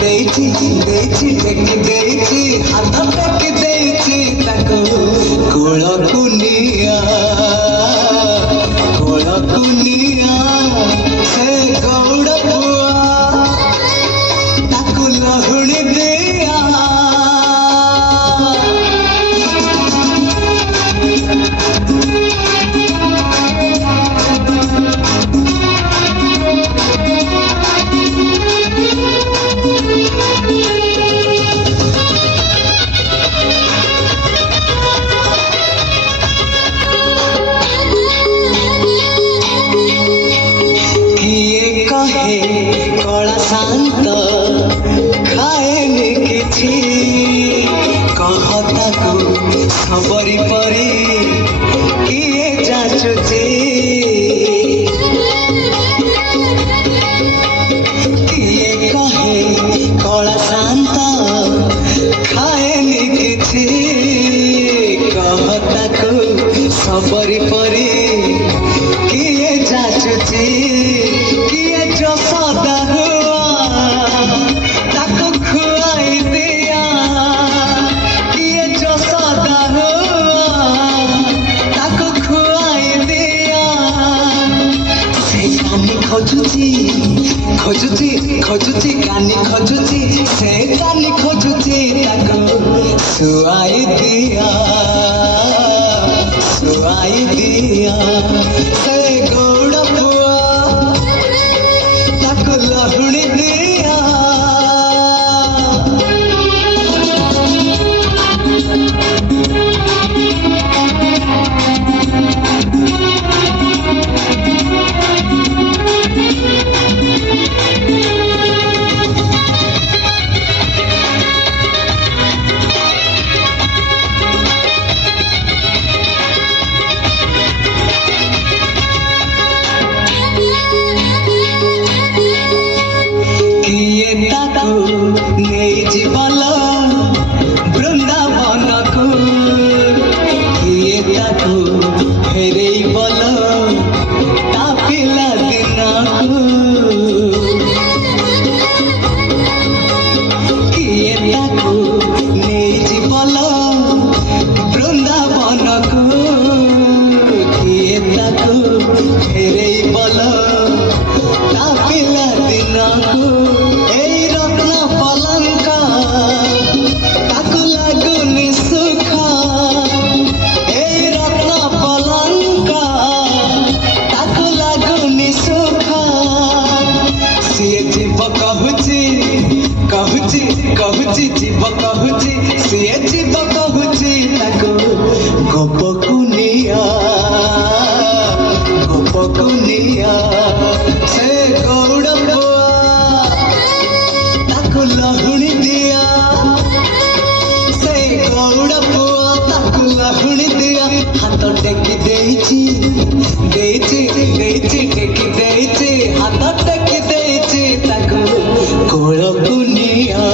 ଦେଇଛି ଦେଇଛି ଟେକି ଦେଇଛି ହାତ ଟେକି ଦେଇଛି ତାକୁ କୋଳକୁ ନିଆ ସେ ଗୌଡ଼ ପୁଅ ତାକୁ ଲହୁଣୀ ଦିଆ कला शांत खाएनि किछि कहता को खबरी परी किए जाचुची किए कहे कला शांत खाएनि किछि कहता को खबरी परी किए जाचुची सदा हुआ ताको खुआई दिया किए जो सदा हुआ ताको खुआई दिया से कानी खोजुची खोजुची खोजुची कानी खोजुची से कानी खोजुची ताको सुआई दिया से गौड़ लहुणी दिया नहीं जीवल वृंदावन को किए ताको फेरे बल ता पिला दिन को किए ताको नहीं जीवल वृंदावन को किए ताको फेरे बल ता पिला दिन को कहूची जीव कहूची सीए जीव कहूची ताको गोपकु निया से गौड़ पुआ ताको लहुणी दिया से गौड़ पुआ ताको लहुणी दिया हाथ टेकी देइची देइची देइची टेकी देइची हाथ टेकी देइची ताको कोळकु निया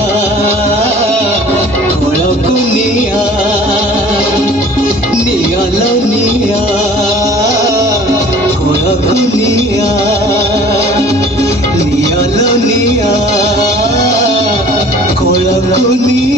निया कोळकु निया निया कोळकु निया